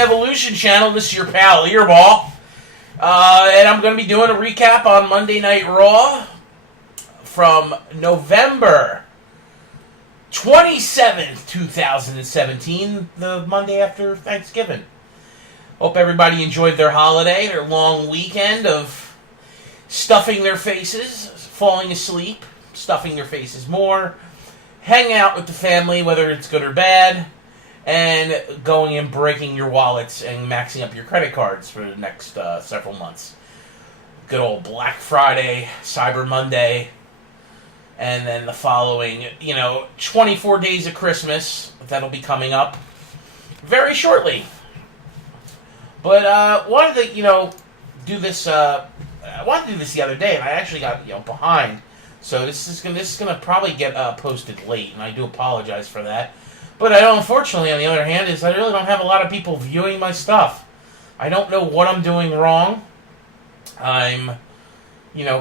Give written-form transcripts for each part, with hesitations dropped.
Evolution channel. This is your pal, Eirbal. And I'm going to be doing a recap on Monday Night Raw from November 27th, 2017, the Monday after Thanksgiving. Hope everybody enjoyed their holiday, their long weekend of stuffing their faces, falling asleep, stuffing their faces more, hanging out with the family, whether it's good or bad, and going and breaking your wallets and maxing up your credit cards for the next several months. Good old Black Friday, Cyber Monday, and then the following, 24 days of Christmas. That'll be coming up very shortly. But wanted to, do this. I wanted to do this the other day, and I actually got behind. So this is gonna probably get posted late, and I do apologize for that. But unfortunately, on the other hand, is I really don't have a lot of people viewing my stuff. I don't know what I'm doing wrong. I'm,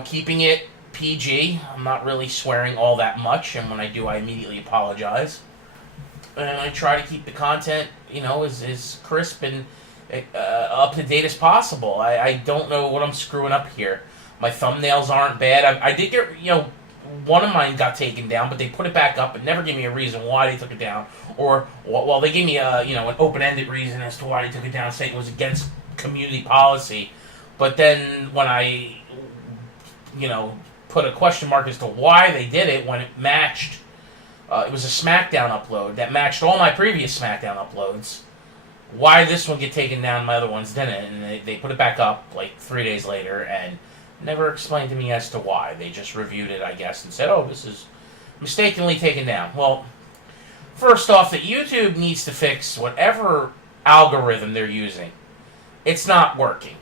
keeping it PG. I'm not really swearing all that much, and when I do, I immediately apologize. And I try to keep the content, as crisp and up to date as possible. I don't know what I'm screwing up here. My thumbnails aren't bad. I did get, one of mine got taken down, but they put it back up and never gave me a reason why they took it down. Or, well, they gave me an open-ended reason as to why they took it down, saying it was against community policy. But then when I, put a question mark as to why they did it, when it matched, it was a SmackDown upload that matched all my previous SmackDown uploads. Why this one get taken down, my other ones didn't, and they put it back up like 3 days later, and never explained to me as to why. They just reviewed it, I guess, and said, oh, this is mistakenly taken down. Well, first off, that YouTube needs to fix whatever algorithm they're using. It's not working.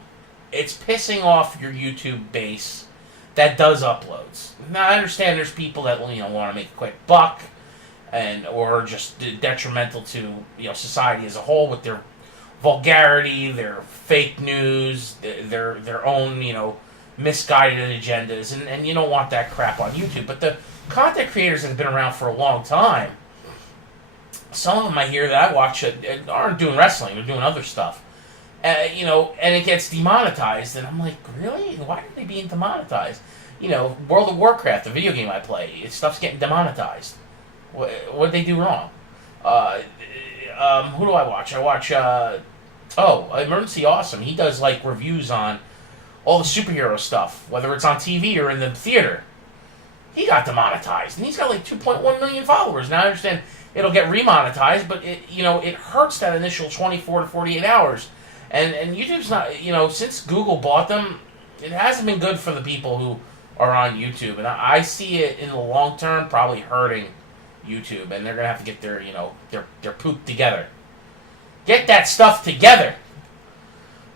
It's pissing off your YouTube base that does uploads. Now, I understand there's people that want to make a quick buck, or just detrimental to society as a whole with their vulgarity, their fake news, their own misguided agendas, and you don't want that crap on YouTube. But the content creators that have been around for a long time, some of them I hear that I watch aren't doing wrestling; they're doing other stuff. And it gets demonetized, and I'm like, really? Why are they being demonetized? World of Warcraft, the video game I play, stuff's getting demonetized. What did they do wrong? Who do I watch? I watch, Emergency Awesome. He does, reviews on all the superhero stuff, whether it's on TV or in the theater. He got demonetized, and he's got, 2.1 million followers. Now, I understand it'll get remonetized, but, it hurts that initial 24 to 48 hours. And YouTube's not, since Google bought them, it hasn't been good for the people who are on YouTube. And I see it in the long term probably hurting YouTube, and they're gonna have to get their their poop together. Get that stuff together.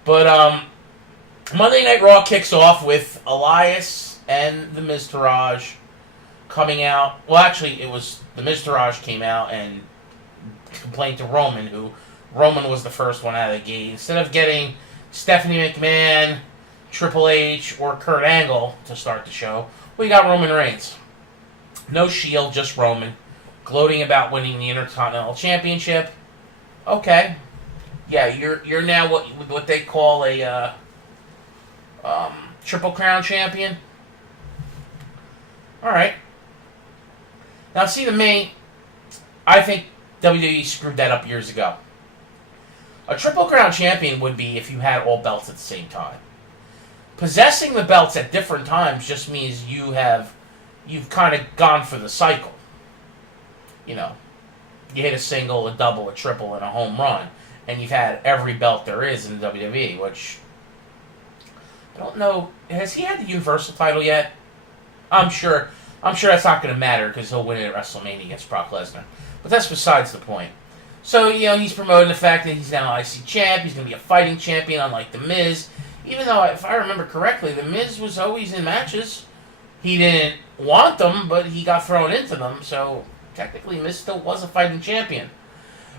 But Monday Night Raw kicks off with Elias and the Miz Taraj coming out. Well, actually, it was the Miz Taraj came out and complained to Roman, who Roman was the first one out of the gate. Instead of getting Stephanie McMahon, Triple H, or Kurt Angle to start the show, we got Roman Reigns. No Shield, just Roman. Gloating about winning the Intercontinental Championship. Okay. Yeah, you're now what they call a Triple Crown champion. Alright. Now, see, to me, I think WWE screwed that up years ago. A Triple Crown champion would be if you had all belts at the same time. Possessing the belts at different times just means you've kind of gone for the cycle. You hit a single, a double, a triple, and a home run, and you've had every belt there is in WWE, which I don't know. Has he had the Universal title yet? I'm sure that's not going to matter because he'll win it at WrestleMania against Brock Lesnar. But that's besides the point. So, he's promoting the fact that he's now IC champ. He's going to be a fighting champion, unlike The Miz. Even though, if I remember correctly, The Miz was always in matches. He didn't want them, but he got thrown into them. So, technically, Miz still was a fighting champion.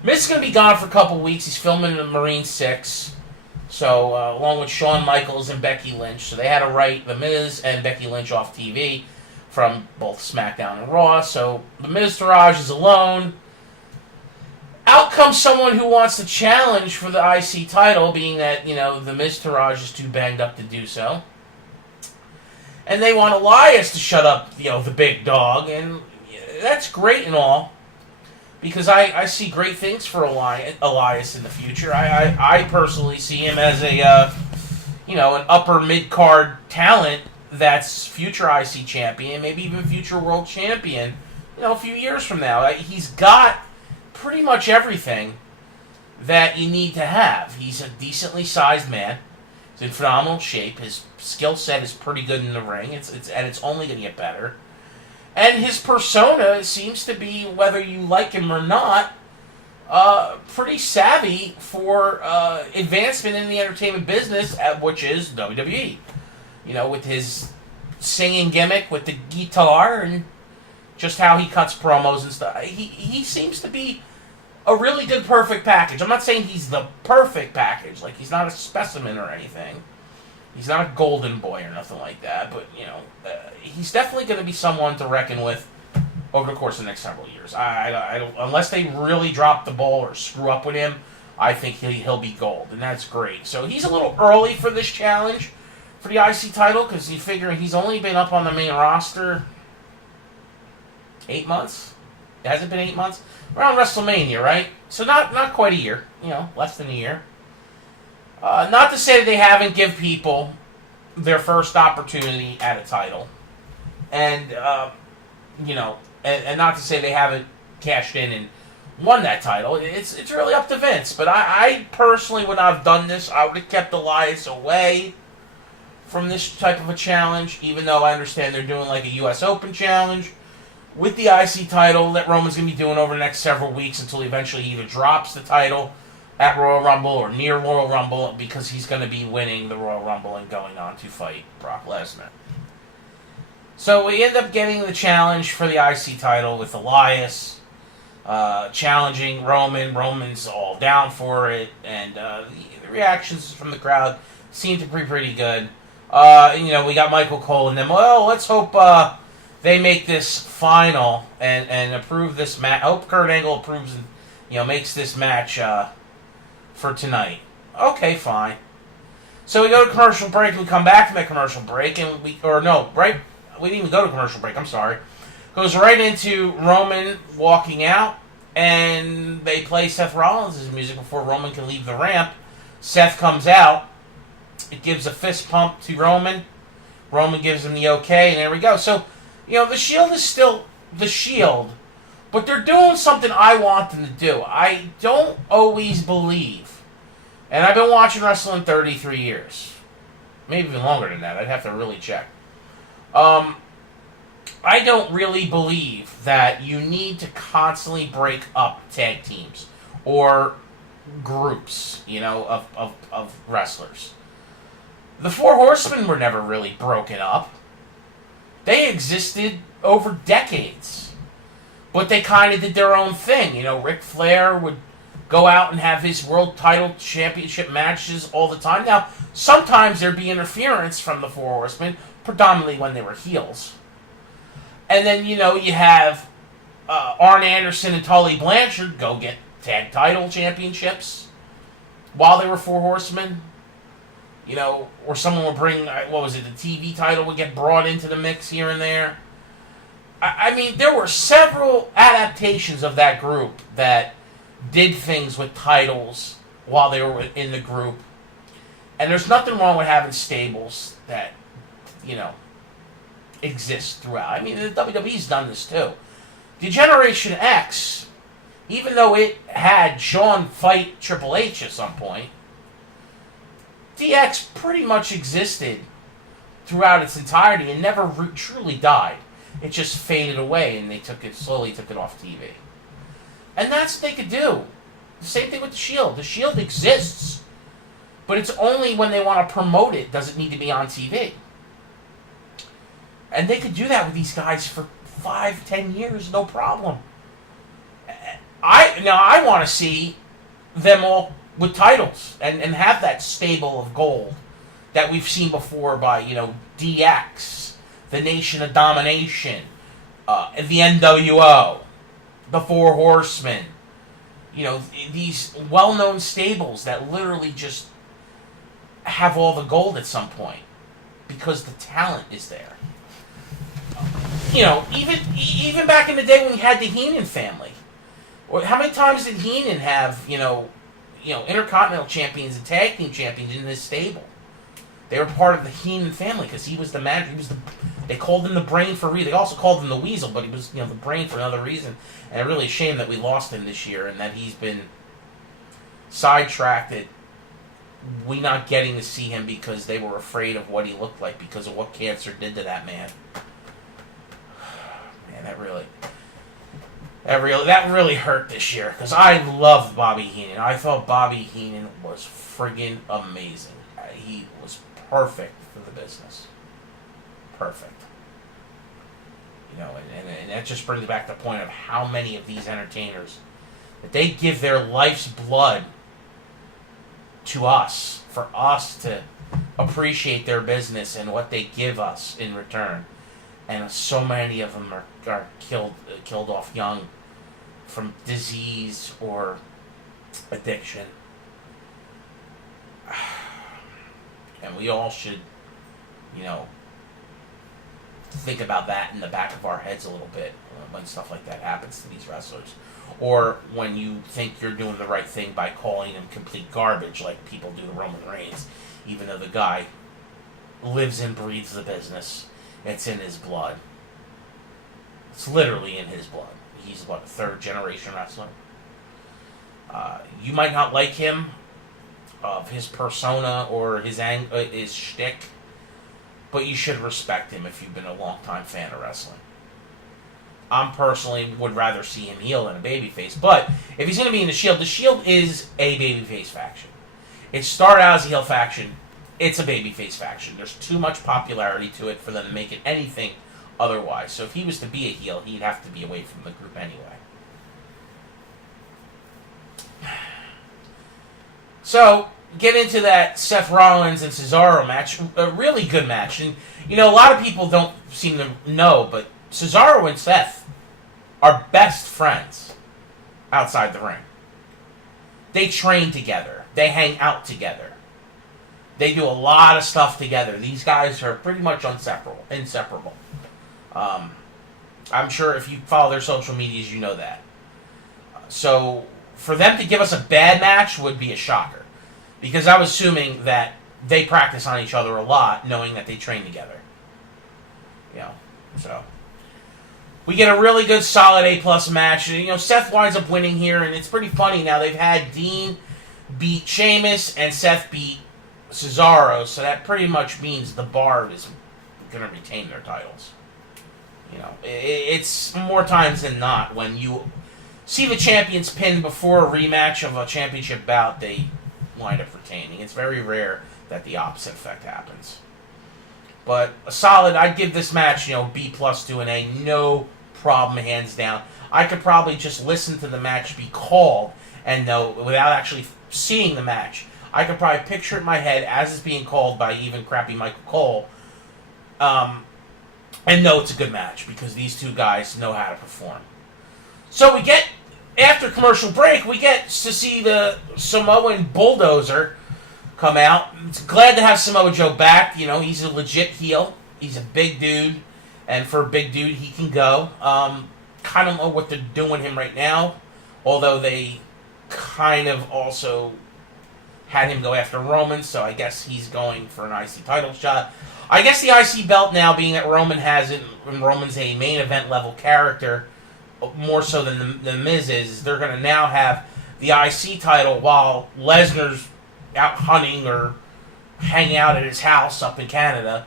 Miz is going to be gone for a couple weeks. He's filming the Marine 6. So, along with Shawn Michaels and Becky Lynch. So, they had to write The Miz and Becky Lynch off TV from both SmackDown and Raw. So, The Miz Taraj is alone. out comes someone who wants to challenge for the IC title, being that, the Miz Taraj is too banged up to do so. And they want Elias to shut up, the big dog, and that's great and all, because I see great things for Elias in the future. I personally see him as an upper mid-card talent that's future IC champion, maybe even future world champion, a few years from now. He's got pretty much everything that you need to have. He's a decently sized man. He's in phenomenal shape. His skill set is pretty good in the ring. It's only going to get better. And his persona seems to be, whether you like him or not, pretty savvy for advancement in the entertainment business, which is WWE. With his singing gimmick with the guitar and just how he cuts promos and stuff. He seems to be a really good perfect package. I'm not saying he's the perfect package. Like, he's not a specimen or anything. He's not a golden boy or nothing like that. But, he's definitely going to be someone to reckon with over the course of the next several years. I don't, unless they really drop the ball or screw up with him, I think he'll be gold, and that's great. So he's a little early for this challenge for the IC title, because you figure he's only been up on the main roster 8 months. It hasn't been 8 months. Around WrestleMania, right? So not quite a year. Less than a year. Not to say that they haven't give people their first opportunity at a title, and and not to say they haven't cashed in and won that title. It's really up to Vince. But I personally would not have done this. I would have kept Elias away from this type of a challenge, even though I understand they're doing like a U.S. Open challenge with the IC title that Roman's going to be doing over the next several weeks until he eventually either drops the title at Royal Rumble or near Royal Rumble, because he's going to be winning the Royal Rumble and going on to fight Brock Lesnar. So we end up getting the challenge for the IC title with Elias challenging Roman. Roman's all down for it, and the reactions from the crowd seem to be pretty good. We got Michael Cole and them. Well, let's hope they make this final and approve this match. Hope Kurt Angle approves and makes this match for tonight. Okay, fine. So we go to commercial break. We come back from that commercial break, and we didn't even go to commercial break. I'm sorry. Goes right into Roman walking out, and they play Seth Rollins' music before Roman can leave the ramp. Seth comes out. It gives a fist pump to Roman. Roman gives him the okay, and there we go. So, the Shield is still the Shield, but they're doing something I want them to do. I don't always believe, and I've been watching wrestling 33 years. Maybe even longer than that. I'd have to really check. I don't really believe that you need to constantly break up tag teams or groups, of wrestlers. The Four Horsemen were never really broken up. They existed over decades. But they kind of did their own thing. Ric Flair would go out and have his world title championship matches all the time. Now, sometimes there'd be interference from the Four Horsemen, predominantly when they were heels. And then, you have Arn Anderson and Tully Blanchard go get tag title championships while they were Four Horsemen. Or someone would bring, the TV title would get brought into the mix here and there. I mean, there were several adaptations of that group that did things with titles while they were in the group. And there's nothing wrong with having stables that, exist throughout. I mean, the WWE's done this too. The Generation X, even though it had Shawn fight Triple H at some point, DX pretty much existed throughout its entirety and never truly died. It just faded away, and they slowly took it off TV. And that's what they could do. The same thing with the Shield. The Shield exists, but it's only when they want to promote it does it need to be on TV. And they could do that with these guys for 5-10 years, no problem. I want to see them all with titles and have that stable of gold that we've seen before by, DX, the Nation of Domination, the NWO, the Four Horsemen, You know, these well-known stables that literally just have all the gold at some point because the talent is there. You know, even back in the day when we had the Heenan family, or how many times did Heenan have intercontinental champions and tag team champions in his stable? They were part of the Heenan family because he was the manager. They called him the Brain for a reason. They also called him the Weasel, but he was the Brain for another reason. And it's really a shame that we lost him this year and that he's been sidetracked. That we not getting to see him because they were afraid of what he looked like because of what cancer did to that man. Man, that really hurt this year because I loved Bobby Heenan. I thought Bobby Heenan was friggin' amazing. He was perfect for the business. Perfect. And that just brings back the point of how many of these entertainers that they give their life's blood to us for us to appreciate their business and what they give us in return. And so many of them are killed off young from disease or addiction. And we all should, think about that in the back of our heads a little bit when stuff like that happens to these wrestlers. Or when you think you're doing the right thing by calling him complete garbage like people do to Roman Reigns, even though the guy lives and breathes the business. It's in his blood. It's literally in his blood. He's, a third-generation wrestler? You might not like him, of his persona or his shtick, but you should respect him if you've been a long-time fan of wrestling. I personally would rather see him heel than a babyface, but if he's going to be in the Shield is a babyface faction. It started out as a heel faction. It's a babyface faction. There's too much popularity to it for them to make it anything otherwise. So if he was to be a heel, he'd have to be away from the group anyway. So, get into that Seth Rollins and Cesaro match. A really good match. And, a lot of people don't seem to know, but Cesaro and Seth are best friends outside the ring. They train together. They hang out together. They do a lot of stuff together. These guys are pretty much inseparable. I'm sure if you follow their social medias, you know that. So, for them to give us a bad match would be a shocker. Because I'm assuming that they practice on each other a lot, knowing that they train together. So. We get a really good, solid A+ match. Seth winds up winning here, and it's pretty funny now. They've had Dean beat Sheamus, and Seth beat Cesaro, so that pretty much means the Bar is going to retain their titles. It's more times than not when you see the champions pinned before a rematch of a championship bout, they wind up retaining. It's very rare that the opposite effect happens. But a solid, I'd give this match, B+ to an A, no problem, hands down. I could probably just listen to the match be called and know, without actually seeing the match, I could probably picture it in my head as it's being called by even crappy Michael Cole, and know it's a good match because these two guys know how to perform. So we get, after commercial break, we get to see the Samoan Bulldozer come out. Glad to have Samoa Joe back. He's a legit heel. He's a big dude, and for a big dude, he can go. Kind of know what they're doing with him right now, although they kind of also had him go after Roman, so I guess he's going for an IC title shot. I guess the IC belt now, being that Roman has it, and Roman's a main event level character, more so than the Miz is, they're going to now have the IC title while Lesnar's out hunting or hanging out at his house up in Canada,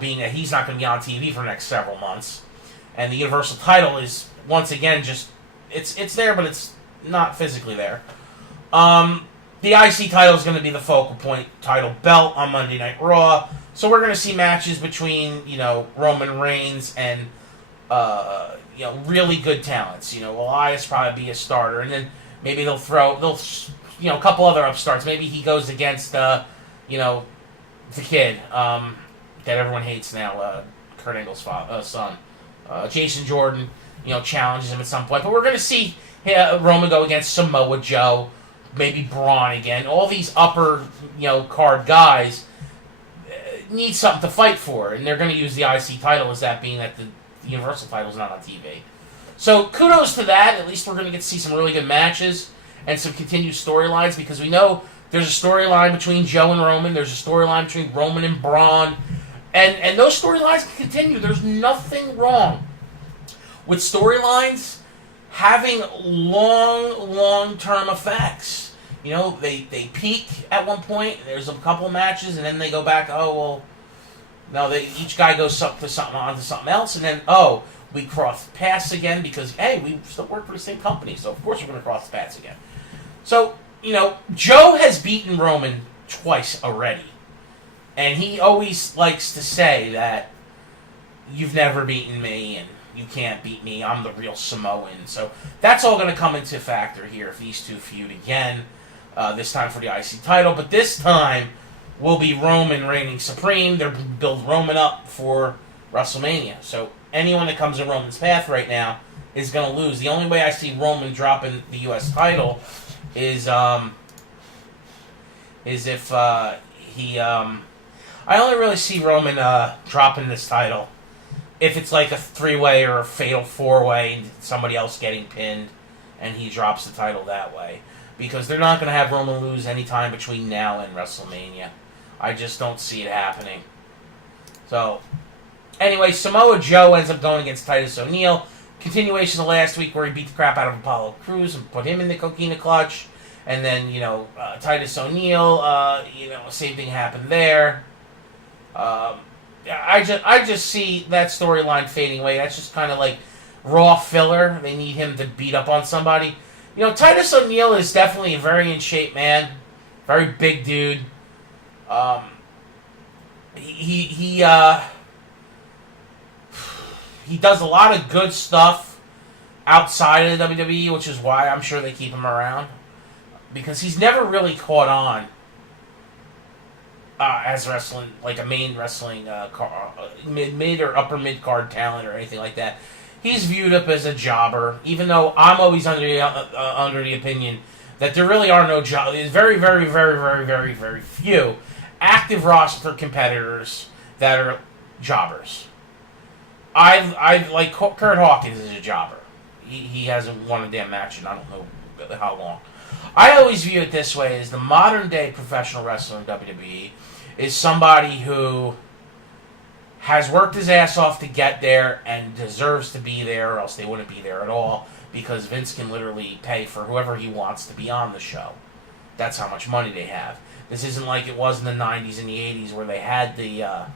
being that he's not going to be on TV for the next several months. And the Universal title is, once again, just, it's there, but it's not physically there. The IC title is going to be the focal point title belt on Monday Night Raw. So we're going to see matches between, Roman Reigns and, really good talents. Elias probably be a starter, and then maybe they'll a couple other upstarts. Maybe he goes against, the kid that everyone hates now, Kurt Angle's son, Jason Jordan. challenges him at some point. But we're going to see Roman go against Samoa Joe, maybe Braun again. All these upper, card guys need something to fight for, and they're going to use the IC title as that being that the Universal title is not on TV. So kudos to that. At least we're going to get to see some really good matches and some continued storylines, because we know there's a storyline between Joe and Roman. There's a storyline between Roman and Braun. And those storylines can continue. There's nothing wrong with storylines having long-term effects. They peak at one point. There's a couple matches, and then they go back. Each guy goes on to something else, and then we cross paths again because we still work for the same company, so of course we're going to cross paths again. So Joe has beaten Roman twice already, and he always likes to say that you've never beaten me and you can't beat me. I'm the real Samoan. So that's all going to come into factor here if these two feud again. This time for the IC title, but this time will be Roman reigning supreme. They're build Roman up for WrestleMania. So anyone that comes in Roman's path right now is going to lose. The only way I see Roman dropping the U.S. title is if he. I only really see Roman dropping this title if it's like a 3-way or a fatal 4-way, somebody else getting pinned, and he drops the title that way. Because they're not going to have Roman lose any time between now and WrestleMania. I just don't see it happening. So, anyway, Samoa Joe ends up going against Titus O'Neil. Continuation of last week where he beat the crap out of Apollo Crews and put him in the Coquina Clutch. And then, Titus O'Neil, same thing happened there. I just see that storyline fading away. That's just kind of like Raw filler. They need him to beat up on somebody. Titus O'Neil is definitely a very in shape man, very big dude. He does a lot of good stuff outside of the WWE, which is why I'm sure they keep him around, because he's never really caught on as wrestling, like a main wrestling mid or upper mid card talent or anything like that. He's viewed up as a jobber, even though I'm always under the opinion that there really are no jobbers. There's very, very, very, very, very, very few active roster competitors that are jobbers. I like Kurt Hawkins is a jobber. He hasn't won a damn match in I don't know how long. I always view it this way: as the modern day professional wrestler in WWE is somebody who has worked his ass off to get there and deserves to be there, or else they wouldn't be there at all, because Vince can literally pay for whoever he wants to be on the show. That's how much money they have. This isn't like it was in the 90s and the 80s where they had the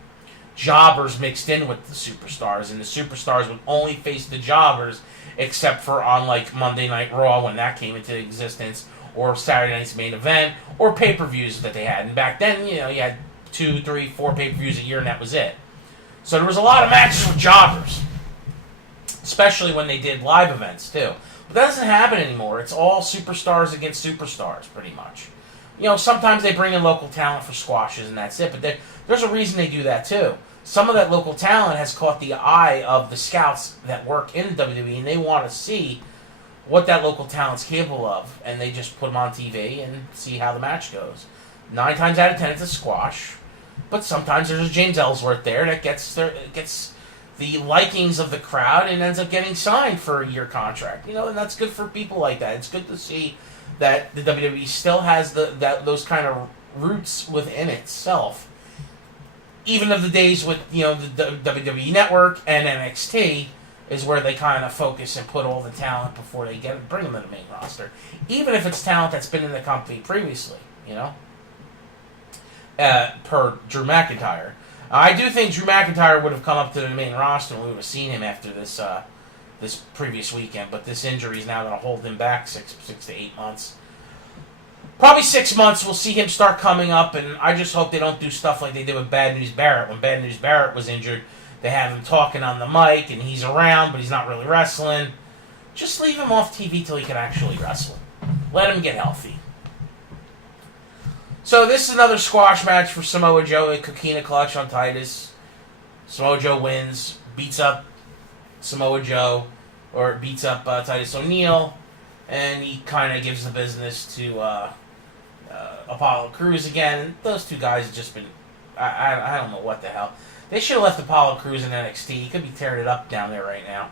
jobbers mixed in with the superstars, and the superstars would only face the jobbers except for on like Monday Night Raw when that came into existence, or Saturday Night's Main Event, or pay-per-views that they had. And back then, you had 2, 3, 4 pay-per-views a year and that was it. So there was a lot of matches with jobbers, especially when they did live events too. But that doesn't happen anymore. It's all superstars against superstars, pretty much. Sometimes they bring in local talent for squashes and that's it, but there's a reason they do that too. Some of that local talent has caught the eye of the scouts that work in WWE, and they want to see what that local talent's capable of, and they just put them on TV and see how the match goes. 9 times out of 10, it's a squash. But sometimes there's a James Ellsworth there that gets the likings of the crowd and ends up getting signed for a year contract. And that's good for people like that. It's good to see that the WWE still has those kind of roots within itself. Even of the days with the WWE Network and NXT is where they kind of focus and put all the talent before they bring them to the main roster. Even if it's talent that's been in the company previously, per Drew McIntyre. I do think Drew McIntyre would have come up to the main roster and we would have seen him after this previous weekend, but this injury is now going to hold him back 6 to 8 months. Probably 6 months, we'll see him start coming up, and I just hope they don't do stuff like they did with Bad News Barrett. When Bad News Barrett was injured, they have him talking on the mic, and he's around, but he's not really wrestling. Just leave him off TV till he can actually wrestle. Let him get healthy. So this is another squash match for Samoa Joe, a Coquina Clutch on Titus. Samoa Joe wins, beats up Samoa Joe, or beats up Titus O'Neil, and he kind of gives the business to Apollo Crews again. And those two guys have just been, I don't know what the hell. They should have left Apollo Crews in NXT. He could be tearing it up down there right now.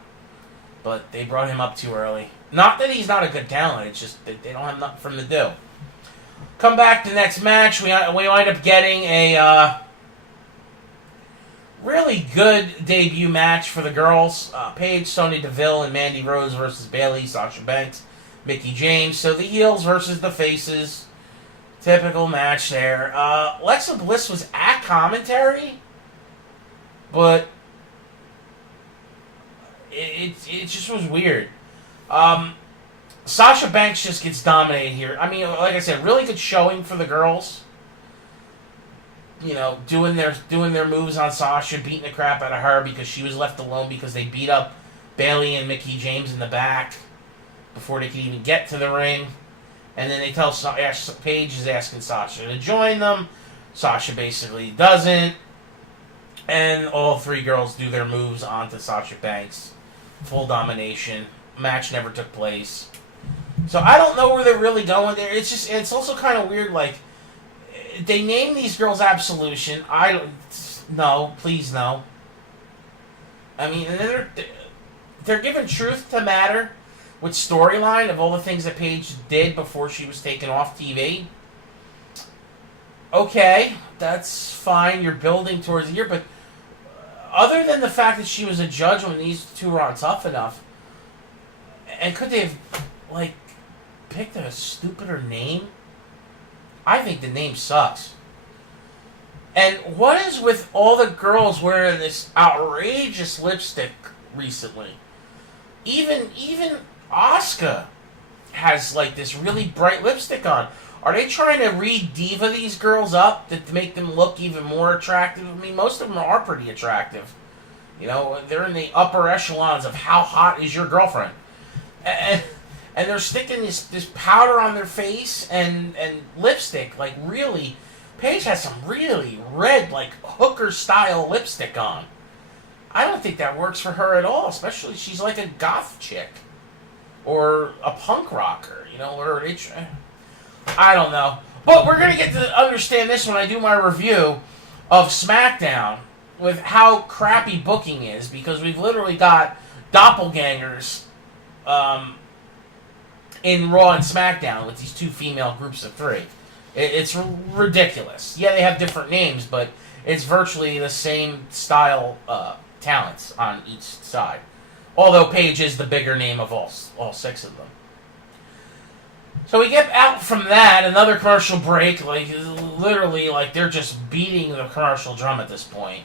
But they brought him up too early. Not that he's not a good talent, it's just that they don't have nothing for him to do. Come back to the next match. We wind up getting a really good debut match for the girls. Paige, Sonya Deville, and Mandy Rose versus Bayley, Sasha Banks, Mickie James. So the heels versus the faces. Typical match there. Alexa Bliss was at commentary, but it just was weird. Sasha Banks just gets dominated here. I mean, like I said, really good showing for the girls. You know, doing their moves on Sasha, beating the crap out of her because she was left alone because they beat up Bayley and Mickie James in the back before they could even get to the ring. And then they tell Paige is asking Sasha to join them. Sasha basically doesn't. And all three girls do their moves onto Sasha Banks. Full domination. Match never took place. So I don't know where they're really going there. It's also kind of weird, like, they name these girls Absolution. No, please no. I mean, they're giving Truth to Matter with storyline of all the things that Paige did before she was taken off TV. Okay, that's fine. You're building towards the year, but other than the fact that she was a judge when these two were on Tough Enough, and could they have, like, picked a stupider name? I think the name sucks. And what is with all the girls wearing this outrageous lipstick recently? Even Asuka has, like, this really bright lipstick on. Are they trying to re-diva these girls up to make them look even more attractive? I mean, most of them are pretty attractive. You know, they're in the upper echelons of how hot is your girlfriend. And they're sticking this powder on their face and lipstick. Like, really, Paige has some really red, like, hooker-style lipstick on. I don't think that works for her at all, especially she's like a goth chick. Or a punk rocker, you know, or I don't know. But we're going to get to understand this when I do my review of SmackDown with how crappy booking is, because we've literally got doppelgangers in Raw and SmackDown with these two female groups of three. It's ridiculous. Yeah, they have different names, but it's virtually the same style talents on each side. Although Paige is the bigger name of all six of them. So we get out from that, another commercial break, like, literally, like, they're just beating the commercial drum at this point.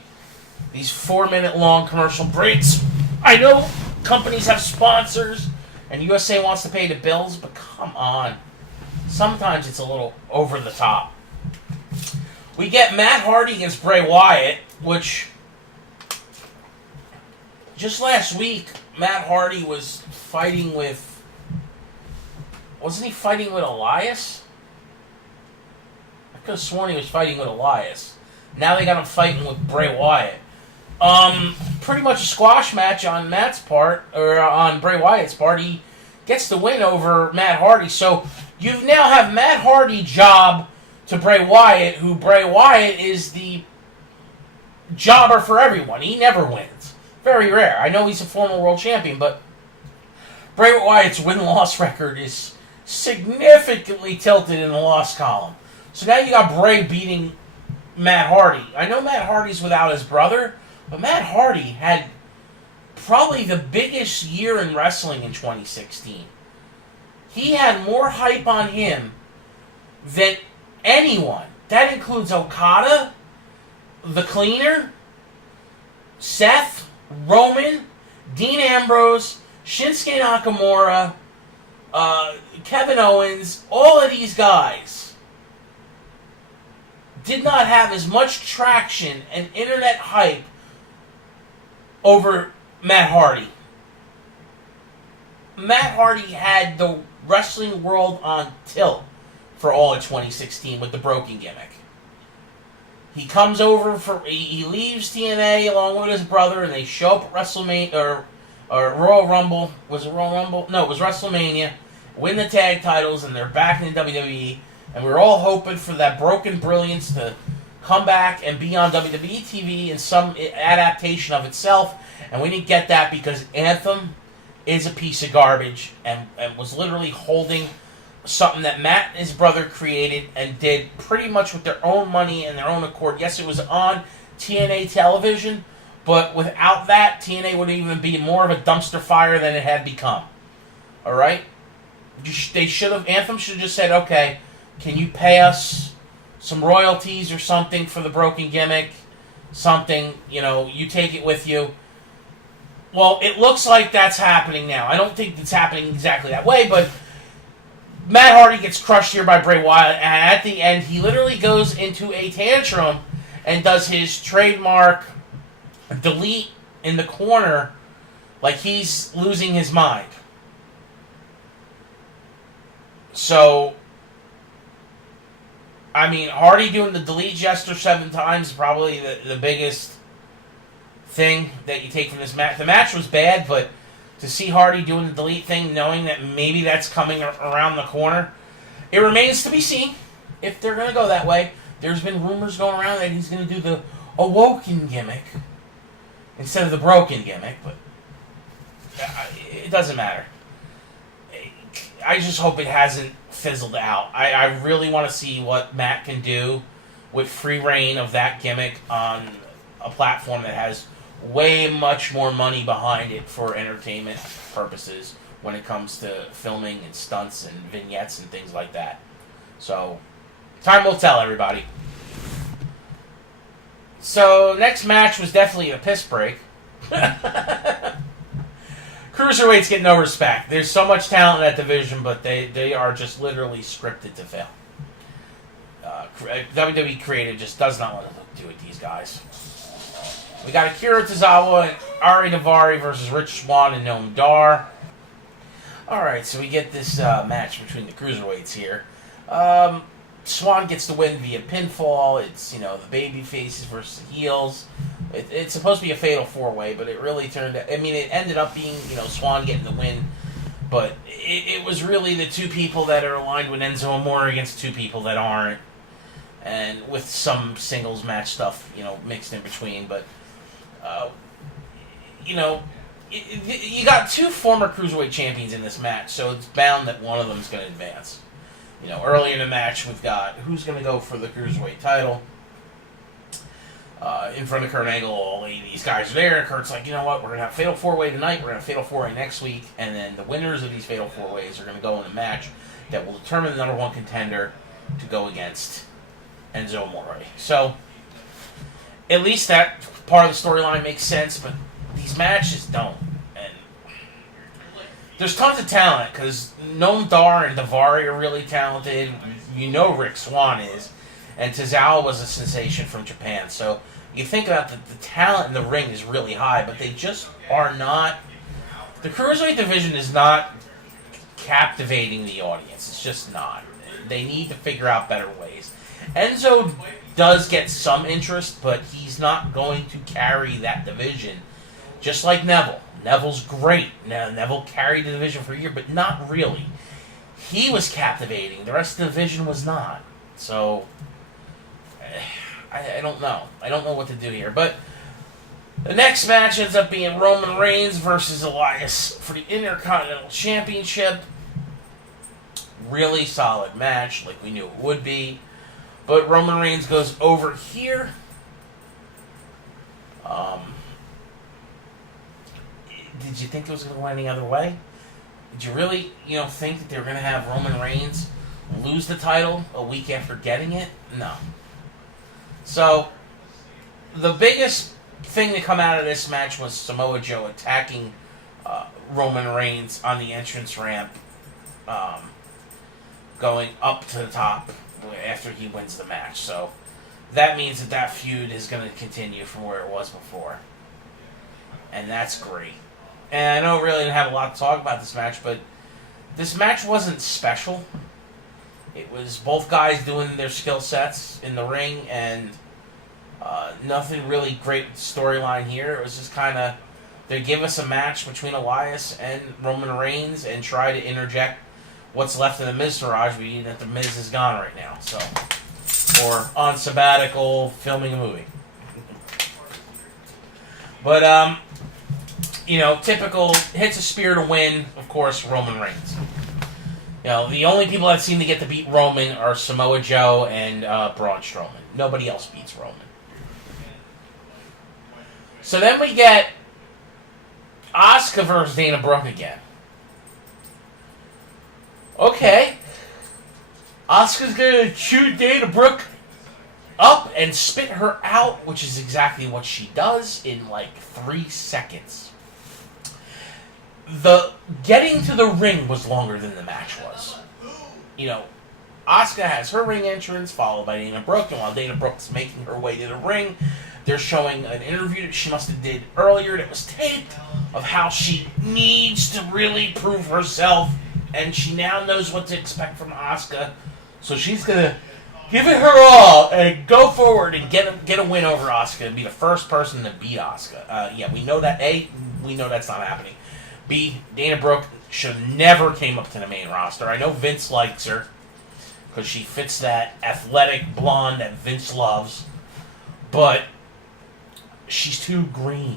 These 4-minute long commercial breaks. I know companies have sponsors, and USA wants to pay the bills, but come on. Sometimes it's a little over the top. We get Matt Hardy against Bray Wyatt, which, just last week, Matt Hardy was fighting with... Wasn't he fighting with Elias? I could have sworn he was fighting with Elias. Now they got him fighting with Bray Wyatt. Pretty much a squash match on Matt's part, or on Bray Wyatt's part. He gets the win over Matt Hardy. So you now have Matt Hardy job to Bray Wyatt, who Bray Wyatt is the jobber for everyone. He never wins. Very rare. I know he's a former world champion, but Bray Wyatt's win-loss record is significantly tilted in the loss column. So now you got Bray beating Matt Hardy. I know Matt Hardy's without his brother, but Matt Hardy had probably the biggest year in wrestling in 2016. He had more hype on him than anyone. That includes Okada, The Cleaner, Seth, Roman, Dean Ambrose, Shinsuke Nakamura, Kevin Owens. All of these guys did not have as much traction and internet hype over Matt Hardy. Matt Hardy had the wrestling world on tilt for all of 2016 with the broken gimmick. He comes over he leaves TNA along with his brother, and they show up at WrestleMania or or Royal Rumble. Was it Royal Rumble? No, it was WrestleMania. Win the tag titles, and they're back in WWE. And we were all hoping for that Broken Brilliance to come back and be on WWE TV in some adaptation of itself. And we didn't get that because Anthem is a piece of garbage and was literally holding something that Matt and his brother created and did pretty much with their own money and their own accord. Yes, it was on TNA television, but without that, TNA would even be more of a dumpster fire than it had become. All right? Anthem should have just said, okay, can you pay us some royalties or something for the broken gimmick? Something, you take it with you. Well, it looks like that's happening now. I don't think it's happening exactly that way, but Matt Hardy gets crushed here by Bray Wyatt, and at the end, he literally goes into a tantrum and does his trademark delete in the corner like he's losing his mind. So, I mean, Hardy doing the delete gesture 7 times is probably the biggest thing that you take from this match. The match was bad, but to see Hardy doing the delete thing, knowing that maybe that's coming around the corner, it remains to be seen if they're going to go that way. There's been rumors going around that he's going to do the Awoken gimmick instead of the Broken gimmick, but it doesn't matter. I just hope it hasn't fizzled out. I really want to see what Matt can do with free reign of that gimmick on a platform that has way much more money behind it for entertainment purposes when it comes to filming and stunts and vignettes and things like that. So, time will tell, everybody. So, next match was definitely a piss break. Cruiserweights get no respect. There's so much talent in that division, but they are just literally scripted to fail. WWE Creative just does not want to do with these guys. We got Akira Tozawa and Ari Daivari versus Rich Swann and Noam Dar. Alright, so we get this match between the Cruiserweights here. Swann gets the win via pinfall. It's, the baby faces versus the heels. It's supposed to be a fatal 4-way, but it really turned out... I mean, it ended up being, Swann getting the win. But it was really the two people that are aligned with Enzo Amore against two people that aren't. And with some singles match stuff, mixed in between. But, you got two former Cruiserweight champions in this match, so it's bound that one of them is going to advance. Early in the match, we've got who's going to go for the Cruiserweight title. In front of Kurt Angle, all these guys are there. Kurt's like, you know what, we're going to have a Fatal 4-Way tonight, we're going to have a Fatal 4-Way next week, and then the winners of these Fatal 4-Ways are going to go in a match that will determine the number one contender to go against Enzo Amore. So, at least that part of the storyline makes sense, but these matches don't. And there's tons of talent, because Noam Dar and Daivari are really talented. Rick Swann is. And Tozawa was a sensation from Japan. So you think about the talent in the ring is really high, but they just are not... The Cruiserweight division is not captivating the audience. It's just not. They need to figure out better ways. Enzo does get some interest, but he's not going to carry that division. Just like Neville. Neville's great. Now, Neville carried the division for a year, but not really. He was captivating. The rest of the division was not. So... I don't know. I don't know what to do here. But the next match ends up being Roman Reigns versus Elias for the Intercontinental Championship. Really solid match, like we knew it would be. But Roman Reigns goes over here. Did you think it was going to go any other way? Did you really, think that they were going to have Roman Reigns lose the title a week after getting it? No. So, the biggest thing to come out of this match was Samoa Joe attacking Roman Reigns on the entrance ramp, going up to the top after he wins the match. So, that means that feud is going to continue from where it was before. And that's great. And I don't really have a lot to talk about this match, but this match wasn't special. It was both guys doing their skill sets in the ring, and nothing really great storyline here. It was just kind of they give us a match between Elias and Roman Reigns and try to interject what's left of the Miz Mirage, being that the Miz is gone right now, so, or on sabbatical filming a movie. But typical hits a spear to win, of course, Roman Reigns. The only people that seem to get to beat Roman are Samoa Joe and Braun Strowman. Nobody else beats Roman. So then we get Asuka versus Dana Brooke again. Okay. Asuka's gonna chew Dana Brooke up and spit her out, which is exactly what she does in like 3 seconds. The getting to the ring was longer than the match was. Asuka has her ring entrance, followed by Dana Brooke, and while Dana Brooke's making her way to the ring, they're showing an interview that she must have did earlier that was taped of how she needs to really prove herself, and she now knows what to expect from Asuka, so she's gonna give it her all and go forward and get a win over Asuka and be the first person to beat Asuka. We know that. We know that's not happening. B, Dana Brooke should have never came up to the main roster. I know Vince likes her because she fits that athletic blonde that Vince loves, but she's too green.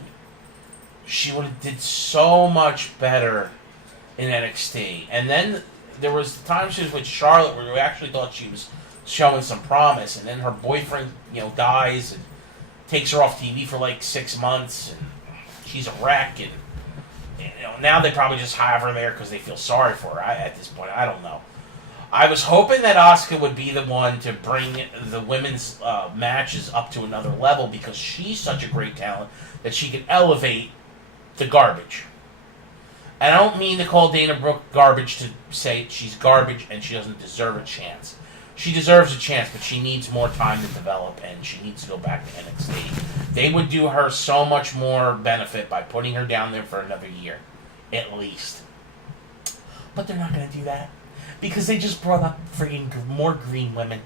She would have did so much better in NXT. And then there was the time she was with Charlotte where we actually thought she was showing some promise, and then her boyfriend, dies and takes her off TV for like 6 months, and she's a wreck, and now they probably just have her there because they feel sorry for her. At this point, I don't know. I was hoping that Asuka would be the one to bring the women's matches up to another level because she's such a great talent that she could elevate the garbage. And I don't mean to call Dana Brooke garbage to say she's garbage and she doesn't deserve a chance. She deserves a chance, but she needs more time to develop, and she needs to go back to NXT. They would do her so much more benefit by putting her down there for another year, at least. But they're not going to do that, because they just brought up freaking more green women.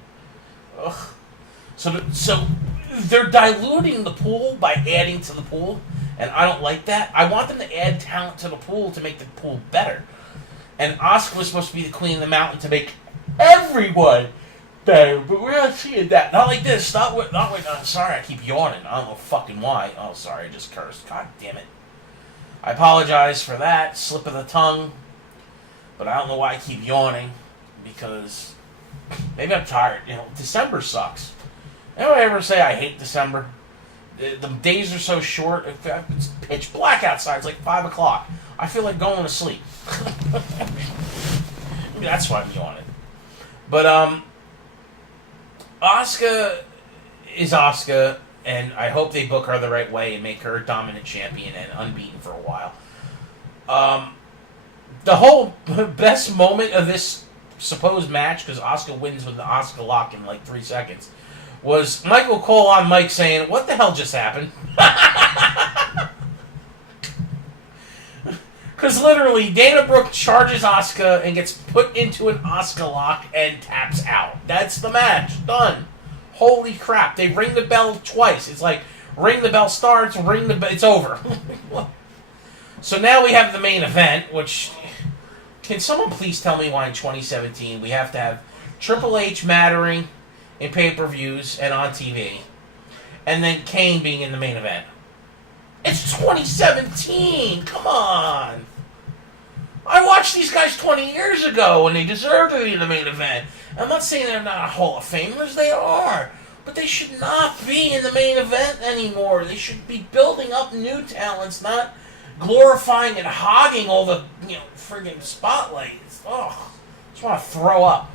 Ugh. So they're diluting the pool by adding to the pool, and I don't like that. I want them to add talent to the pool to make the pool better. And Asuka was supposed to be the queen of the mountain to make everyone better, but we're not seeing that. Not like this. Not with. I'm sorry, I keep yawning. I don't know fucking why. Oh, sorry, I just cursed. God damn it. I apologize for that slip of the tongue, but I don't know why I keep yawning, because maybe I'm tired. December sucks. Anyone ever say I hate December? The days are so short. It's pitch black outside. It's like 5 o'clock. I feel like going to sleep. Maybe that's why I'm yawning. But Asuka is Asuka, and I hope they book her the right way and make her a dominant champion and unbeaten for a while. The whole best moment of this supposed match, because Asuka wins with the Asuka lock in like 3 seconds, was Michael Cole on mic saying, "What the hell just happened?" Because literally, Dana Brooke charges Asuka and gets put into an Asuka lock and taps out. That's the match. Done. Holy crap. They ring the bell twice. It's like, ring the bell starts, ring the bell, it's over. So now we have the main event, which, can someone please tell me why in 2017 we have to have Triple H mattering in pay-per-views and on TV, and then Kane being in the main event? It's 2017! Come on! I watched these guys 20 years ago, and they deserve to be in the main event. I'm not saying they're not Hall of Famers, they are. But they should not be in the main event anymore. They should be building up new talents, not glorifying and hogging all the, friggin' spotlights. Ugh. Just want to throw up.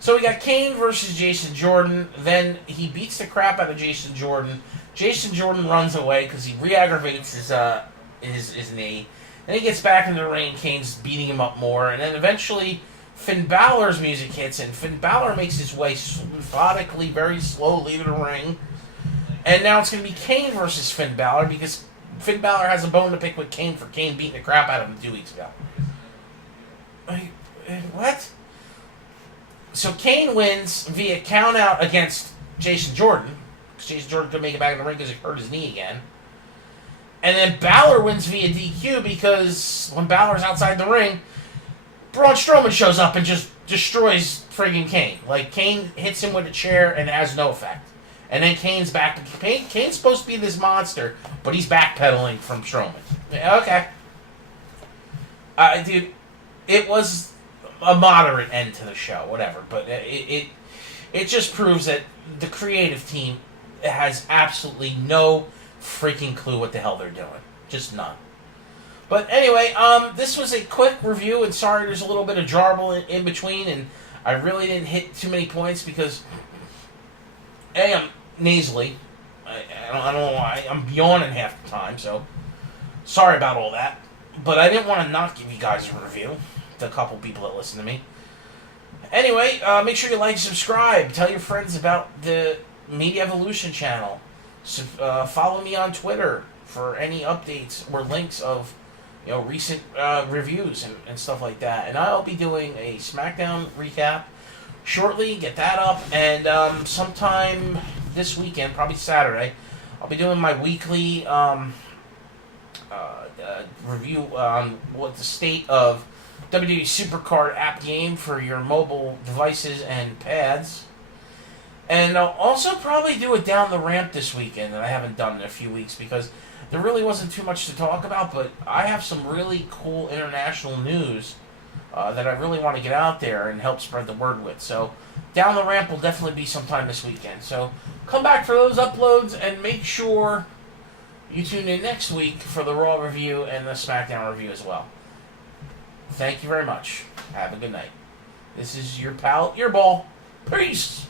So we got Kane versus Jason Jordan. Then he beats the crap out of Jason Jordan. Jason Jordan runs away because he re-aggravates his knee. Then he gets back in the ring. Kane's beating him up more. And then eventually Finn Balor's music hits, and Finn Balor makes his way methodically, very slowly to the ring. And now it's going to be Kane versus Finn Balor, because Finn Balor has a bone to pick with Kane for Kane beating the crap out of him 2 weeks ago. What? So Kane wins via countout against Jason Jordan, because Jason Jordan couldn't make it back in the ring because he hurt his knee again. And then Balor wins via DQ because when Balor's outside the ring, Braun Strowman shows up and just destroys friggin' Kane. Like, Kane hits him with a chair and it has no effect. And then Kane's back. Kane's supposed to be this monster, but he's backpedaling from Strowman. Okay. Dude, it was a moderate end to the show, whatever. But it just proves that the creative team has absolutely no freaking clue what the hell they're doing. Just none. But anyway, this was a quick review, and sorry there's a little bit of jarble in between, and I really didn't hit too many points because, A, I'm nasally. I don't know why. I'm yawning half the time, so sorry about all that. But I didn't want to not give you guys a review, the couple people that listen to me. Anyway, make sure you like, subscribe, tell your friends about the Media Evolution channel. So, follow me on Twitter for any updates or links of recent reviews and stuff like that. And I'll be doing a SmackDown recap shortly. Get that up, and sometime this weekend, probably Saturday, I'll be doing my weekly review on what the state of WWE Supercard app game for your mobile devices and pads. And I'll also probably do it down the ramp this weekend that I haven't done in a few weeks because there really wasn't too much to talk about, but I have some really cool international news that I really want to get out there and help spread the word with. So down the ramp will definitely be sometime this weekend. So come back for those uploads and make sure you tune in next week for the Raw review and the SmackDown review as well. Thank you very much. Have a good night. This is your pal, Eirbal. Peace!